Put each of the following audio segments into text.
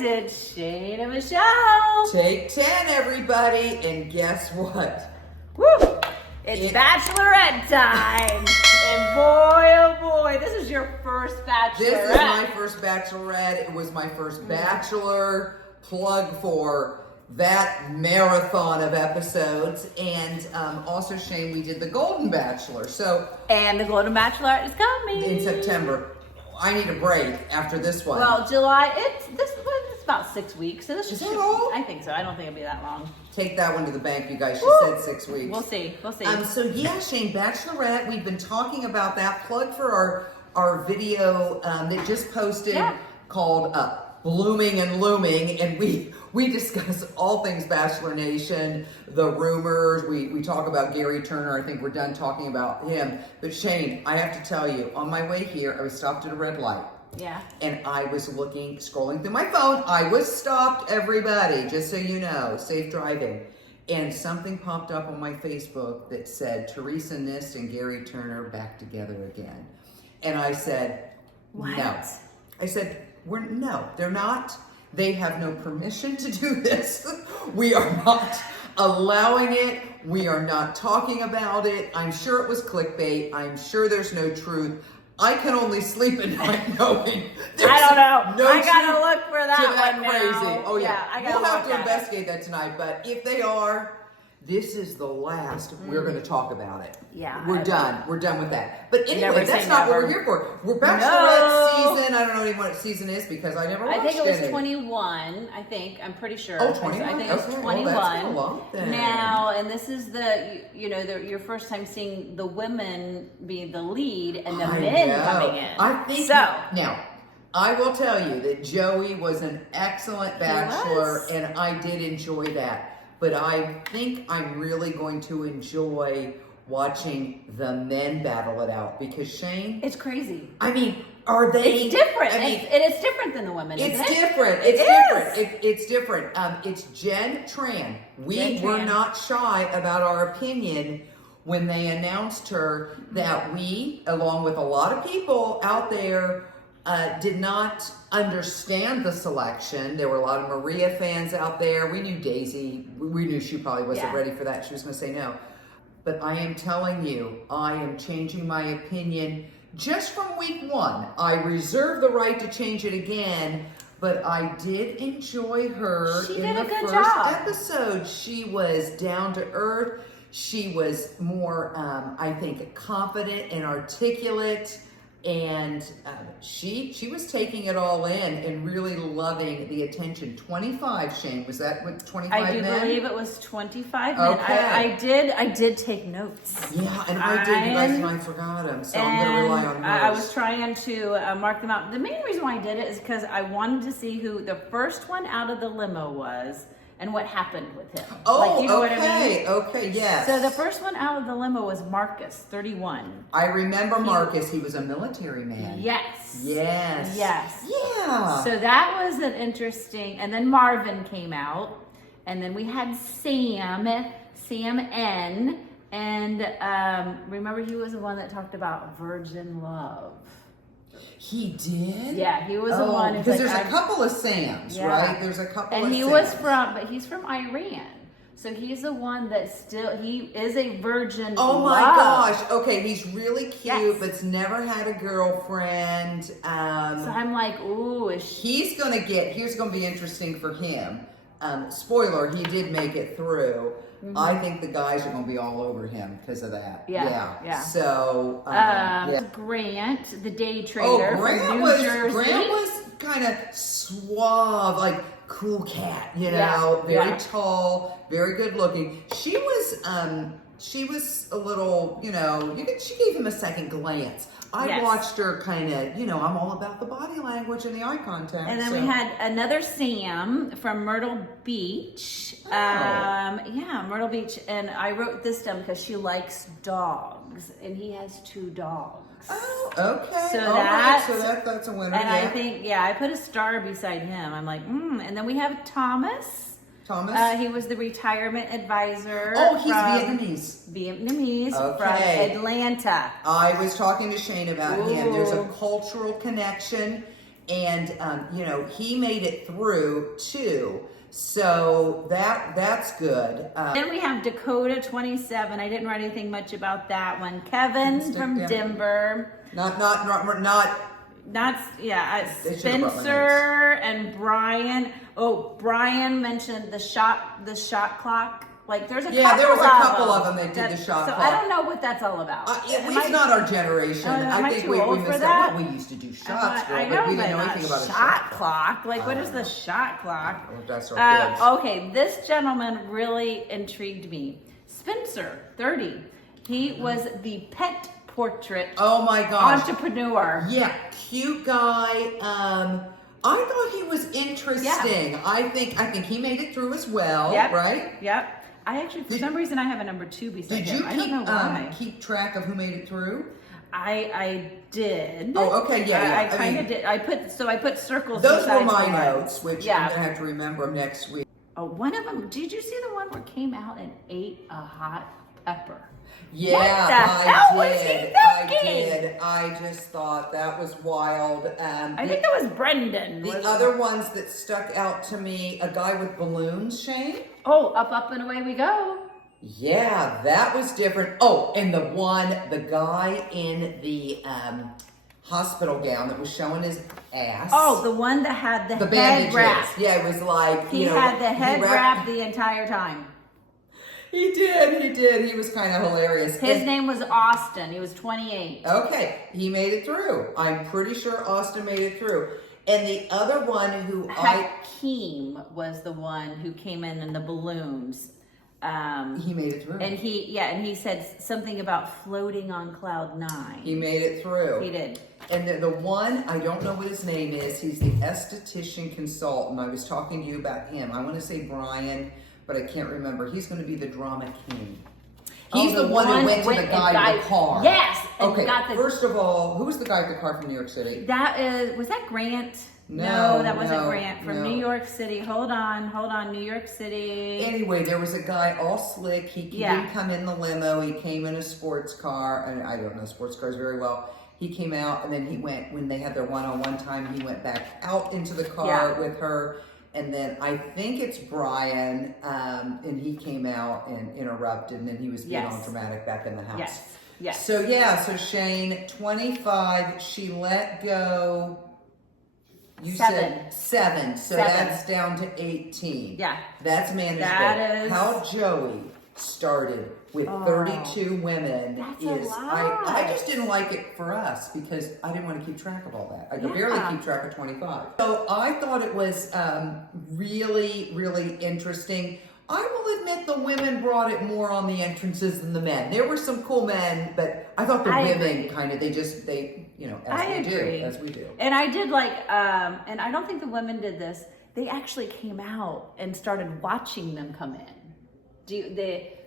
it's Shane and Michelle. Take 10, everybody. And guess what? Woo! It's Bachelorette time. And boy, oh boy, this is your first Bachelorette. This is my first Bachelorette. It was my first Bachelor. Plug for that marathon of episodes. And also, Shane, we did the Golden Bachelor. And the Golden Bachelorette is coming. In September. I need a break after this one. Well, July, it's about 6 weeks. So this is that all? I think so. I don't think it'll be that long. Take that one to the bank, you guys. She said 6 weeks. We'll see. So yeah, Shane, Bachelorette, we've been talking about that. Plug for our video that just posted called Blooming and Looming, and we discuss all things Bachelor Nation, the rumors. We talk about Gary Turner. I think we're done talking about him. But Shane, I have to tell you, on my way here, I was stopped at a red light. Yeah. And I was scrolling through my phone. I was stopped, everybody, just so you know, safe driving. And something popped up on my Facebook that said, Teresa Nist and Gary Turner back together again. And I said, what? No. I said, no, they're not. They have no permission to do this. We are not allowing it. We are not talking about it. I'm sure it was clickbait. I'm sure there's no truth. I can only sleep at night knowing there's I don't know. No I gotta look for that one crazy. now. Oh yeah, we'll have to investigate investigate that tonight. But if they are, this is the last we're going to talk about it. Yeah, we're done. We're done with that. But anyway, Never that's say not never. what we're here for. We're Bachelorette season. I don't know even what season is because I never watched it. I think it was 21. I think. I'm pretty sure. Oh, 21? I think it was Okay, 21. well, that's been a lot then. Now, and this is your first time seeing the women being the lead and the men coming in. I think so. Now, I will tell you that Joey was an excellent Bachelor, and I did enjoy that. But I think I'm really going to enjoy watching the men battle it out because Shane, it's crazy. I mean, are they? It's different. I mean, it's different than the women. It's isn't it? different. It It's is. different. It's different. It's Jen Tran. We Jen were Tran. not shy about our opinion when they announced her that we, along with a lot of people out there, did not understand the selection. There were a lot of Maria fans out there. We knew Daisy. We knew she probably wasn't ready for that. She was going to say no. But I am telling you, I am changing my opinion just from week one. I reserve the right to change it again, but I did enjoy her in the first episode. She was down to earth. She was more, I think, confident and articulate. And she was taking it all in and really loving the attention. 25, Shane, was that what 25 I do men? believe it was 25 men. Okay. I did take notes. Yeah, and I did, you guys, and I forgot them, so I'm going to rely on hers. I was trying to mark them out. The main reason why I did it is because I wanted to see who the first one out of the limo was and what happened with him. Oh, you know okay, what I mean? okay, yes. So the first one out of the limo was Marcus, 31. I remember Marcus. He was a military man. Yes. Yes. Yes. Yeah. So that was an interesting, and then Marvin came out, and then we had Sam N, and remember he was the one that talked about virgin love. He did? Yeah, he was the one. Because there's a couple of Sams, right? There's a couple of Sams. And he was but he's from Iran. So he's the one that he is a virgin. Oh my gosh. Okay, he's really cute, but's never had a girlfriend. So I'm like, ooh, here's going to be interesting for him. Spoiler, he did make it through. Mm-hmm. I think the guys are going to be all over him because of that. Yeah. So, Grant, the day trader from New Jersey. Grant was kind of suave, like cool cat, very tall, very good looking. She was a little, she gave him a second glance. I watched her kind of, I'm all about the body language and the eye contact. And then we had another Sam from Myrtle Beach. Myrtle Beach. And I wrote this down because she likes dogs. And he has 2 dogs. Oh, okay. So that's a winner. And I think, I put a star beside him. I'm like, And then we have Thomas. He was the retirement advisor. Oh, he's Vietnamese from Atlanta. I was talking to Shane about him. There's a cultural connection. and you know, he made it through too. So that's good. Then we have Dakota 27. I didn't write anything much about that one. Kevin from Denver. Not. They should've brought my Spencer and Brian. Oh, Brian mentioned the shot clock. Like there's a Yeah, couple there was a of couple of them that did the shot so clock. I don't know what that's all about. It's not our generation. am I I think too we old for missed that? Well, we used to do shots, girl, I but know, we but didn't know not anything about a shot clock. Like what is the shot clock? That's our kids. Okay, this gentleman really intrigued me. Spencer, 30. He was the pet portrait Oh my gosh. entrepreneur. Yeah, cute guy. I thought he was interesting. Yeah. I think he made it through as well, Yep. right? Yep. I actually, for some reason, I have a number 2 beside Did him. you I don't know why. keep track of who made it through? I did. Oh, okay, yeah. I kind of did. I put circles. Those were beside my the notes, which Yeah. I'm gonna have to remember them next week. Oh, one of them. Did you see the one where came out and ate a hot pepper? Yeah, What the hell was he thinking? I just thought that was wild. I think that was Brendan. The other ones that stuck out to me, a guy with balloons, Shane. Oh, up and away we go. Yeah, that was different. Oh, and the guy in the hospital gown that was showing his ass. Oh, the one that had the head bandages. wrap. Yeah, it was like He had the head wrap the entire time. He did. He was kind of hilarious. His name was Austin. He was 28. Okay, he made it through. I'm pretty sure Austin made it through. And the other one who Hakeem was the one who came in the balloons. He made it through. And he said something about floating on cloud 9. He made it through. He did. And the one, I don't know what his name is. He's the esthetician consultant. I was talking to you about him. I want to say Brian, but I can't remember. He's going to be the drama king. He's the one who went to the guy with the car. Yes. Okay. First of all, who was the guy with the car from New York City? Was that Grant? No, that wasn't Grant from New York City. Hold on, New York City. Anyway, there was a guy all slick. He didn't come in the limo. He came in a sports car, and I don't know sports cars very well. He came out, and then he went, when they had their one-on-one time, he went back out into the car with her. And then I think it's Brian, and he came out and interrupted, and then he was being all dramatic back in the house. Yes. So Shane, 25, she let go. You 7. said 7, so 7. that's down to 18. Yeah. That's manageable. That is... How Joey started with 32 women that's is, a lot. I just didn't like it for us because I didn't want to keep track of all that. I could barely keep track of 25. So I thought it was really, really interesting. I will admit the women brought it more on the entrances than the men. There were some cool men, but I thought the women kind of, they as we do. And I did like, and I don't think the women did this. They actually came out and started watching them come in.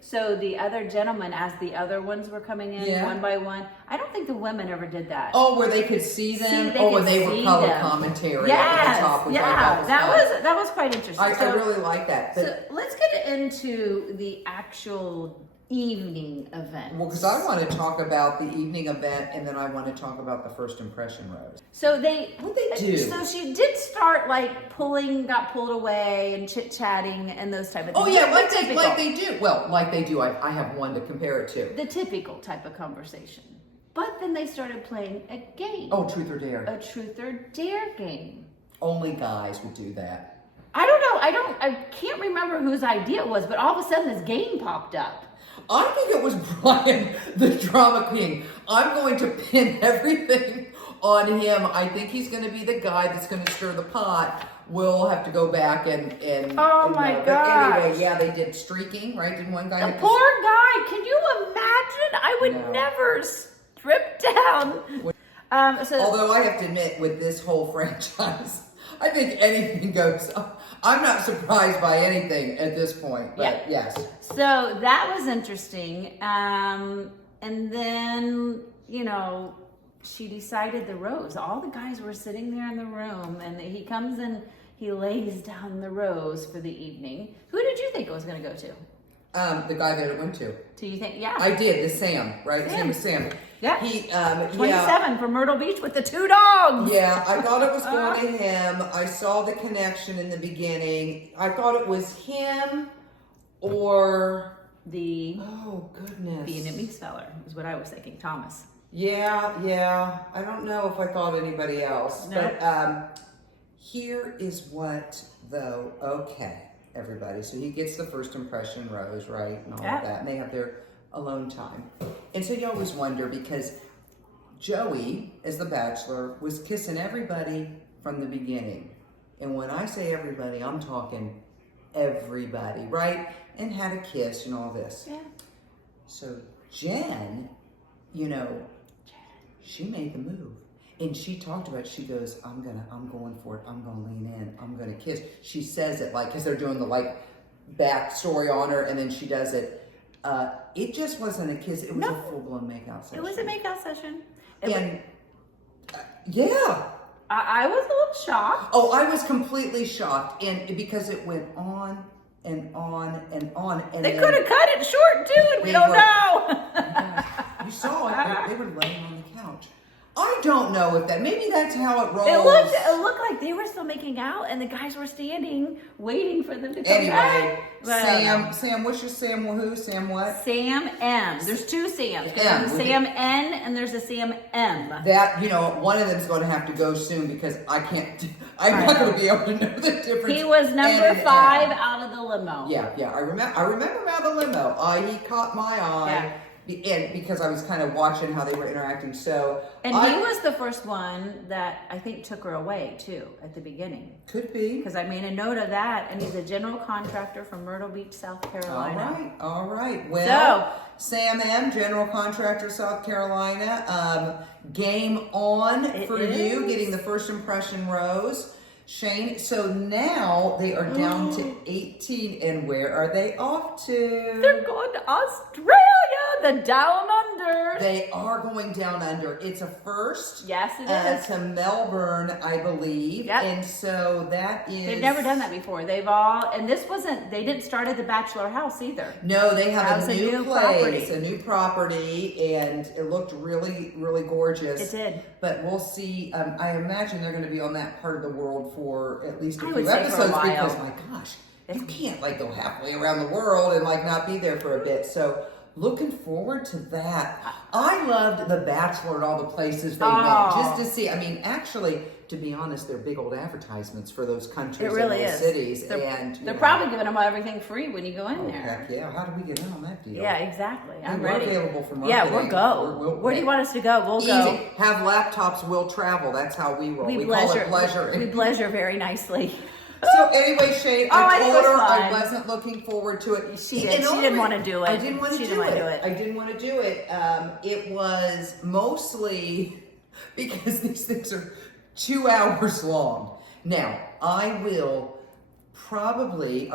So the other gentlemen, as the other ones were coming in one by one, I don't think the women ever did that. Oh, where they could see them? And they were color commentary at the top, which I thought that was quite interesting. I really like that. So let's get into the actual evening event. Well, because I want to talk about the evening event, and then I want to talk about the first impression rose. So what they do? So she did start like got pulled away and chit chatting and those type of things. Oh yeah, like they do. Well, like they do. I have one to compare it to. The typical type of conversation. But then they started playing a game. Oh, truth or dare. A truth or dare game. Only guys would do that. I don't know. I can't remember whose idea it was, but all of a sudden this game popped up. I think it was Brian, the drama king. I'm going to pin everything on him. I think he's going to be the guy that's going to stir the pot. We'll have to go back and oh my god! But anyway, yeah, they did streaking, right? Didn't one guy? The poor guy. Can you imagine? I would never strip down. Although I have to admit, with this whole franchise, I think anything goes. I'm not surprised by anything at this point, but yes. So that was interesting. And then, she decided the rose. All the guys were sitting there in the room, and he comes and he lays down the rose for the evening. Who did you think it was going to go to? The guy that it went to. Do you think? Yeah. I did. The Sam, right? His name was Sam. Yeah. He, 27 from Myrtle Beach with the 2 dogs. Yeah, I thought it was going to him. I saw the connection in the beginning. I thought it was him or oh goodness, the Vietnamese seller is what I was thinking. Thomas. Yeah. I don't know if I thought anybody else, No. but here is what though. Okay, everybody. So he gets the first impression rose, right, and all of that, and they have their alone time. And so you always wonder because Joey, as the Bachelor, was kissing everybody from the beginning. And when I say everybody, I'm talking everybody, right? And had a kiss and all this. Yeah. So Jen, she made the move. And she talked about it. She goes, I'm going for it. I'm going to lean in. I'm going to kiss. She says it because they're doing the backstory on her, and then she does it. It just wasn't a kiss. It was a full-blown makeout session. It was a makeout session. Yeah. I was a little shocked. Oh, I was completely shocked, and because it went on and on and on. And they could have cut it short too, and we don't know. You saw it. They were laying on the couch. I don't know if maybe that's how it rolls. It looked like they were still making out, and the guys were standing, waiting for them to come back. Sam, what's your Sam? Who? Sam what? Sam M. There's 2 Sams. There's a Sam N and there's a Sam M. That one of them's going to have to go soon because I can't. I'm not going to be able to know the difference. He was number 5 out of the limo. Yeah. I remember about the limo. He caught my eye. Yeah. And because I was kind of watching how they were interacting, and he was the first one that I think took her away too at the beginning. Could be because I made a note of that, and he's a general contractor from Myrtle Beach, South Carolina. All right. Well, Sam M, general contractor, South Carolina. Game on for you, getting the first impression rose. Shane, so now they are down to 18, and where are they off to? They're going to Australia, the Down Under. They are going down under. It's a first. Yes, it is. To Melbourne, I believe. Yep. And so that is... They've never done that before. They didn't start at the Bachelor house either. No, they have a new place, property. a new property, and it looked really, really gorgeous. It did. But we'll see. I imagine they're going to be on that part of the world for at least a few say for a episodes while. because, my gosh, you can't go halfway around the world and not be there for a bit. So looking forward to that. I loved The Bachelor and all the places they went just to see. I mean, actually, to be honest, they're big old advertisements for those countries it really and those cities. They're probably giving them everything free when you go in there. Heck yeah. How do we get in on that deal? Yeah, exactly. I'm ready. We're available for marketing. Yeah, we'll go. Where do you want us to go? We'll go. Easy. Have laptops, we'll travel. That's how we roll. We call it pleasure. We pleasure very nicely. So anyway, Shane, I told her I fun. wasn't looking forward to it. She didn't want to do it. I didn't want to do it. I didn't want to do it. It was mostly because these things are 2 hours long. Now, I'll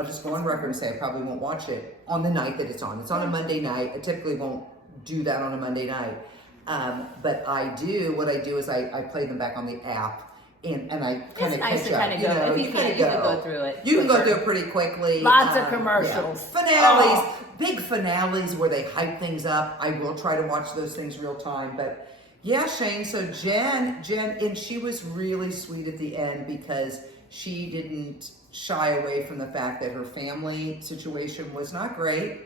just go on record and say I probably won't watch it on the night that it's on. It's on a Monday night. I typically won't do that on a Monday night. But what I do is I play them back on the app. And I kind of nice to kind of go. If you can go through it. You can go through it pretty quickly. Lots of commercials. Yeah. Finales, big finales where they hype things up. I will try to watch those things real time. But yeah, Shane. So Jen, and she was really sweet at the end because she didn't shy away from the fact that her family situation was not great.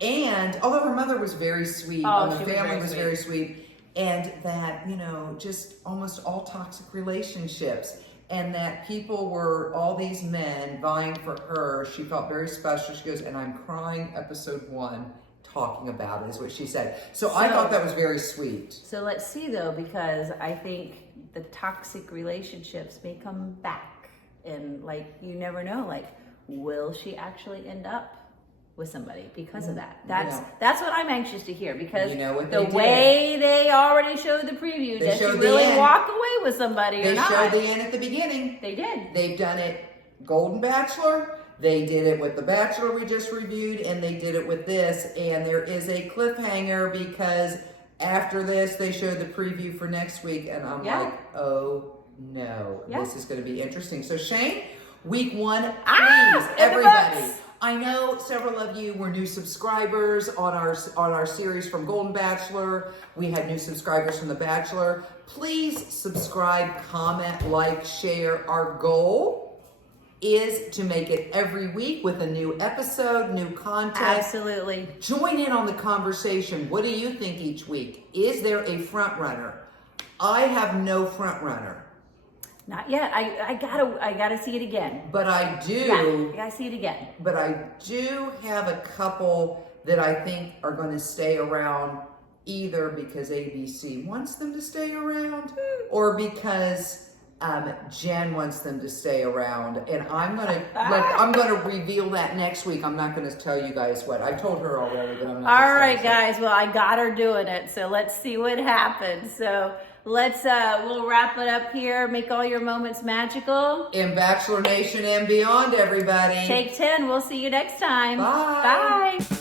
And although her mother was very sweet, and the family was very sweet. And that, just almost all toxic relationships. And that people were, all these men vying for her. She felt very special. She goes, and I'm crying episode 1 talking about it, is what she said. So I thought that was very sweet. So let's see, though, because I think the toxic relationships may come back. And, you never know. Will she actually end up with somebody because of that? That's what I'm anxious to hear, because the way they already showed the preview, does she really walk away with somebody or not? They showed the end at the beginning. They did. They've done it Golden Bachelor, they did it with The Bachelor we just reviewed, and they did it with this, and there is a cliffhanger because after this they showed the preview for next week, and I'm like, oh no, this is going to be interesting. So Shane, week 1, please, everybody. I know several of you were new subscribers on our series from Golden Bachelor. We had new subscribers from The Bachelor. Please subscribe, comment, like, share. Our goal is to make it every week with a new episode, new content. Absolutely. Join in on the conversation. What do you think each week? Is there a front runner? I have no front runner. Not yet. I gotta see it again. But I do. Yeah, I gotta see it again. But I do have a couple that I think are going to stay around, either because ABC wants them to stay around, or because Jen wants them to stay around. And I'm gonna reveal that next week. I'm not going to tell you guys what. I told her already, but I'm not. All right, guys. Well, I got her doing it, so let's see what happens. So we'll wrap it up here. Make all your moments magical. In Bachelor Nation and beyond, everybody. Take 10. We'll see you next time. Bye. Bye.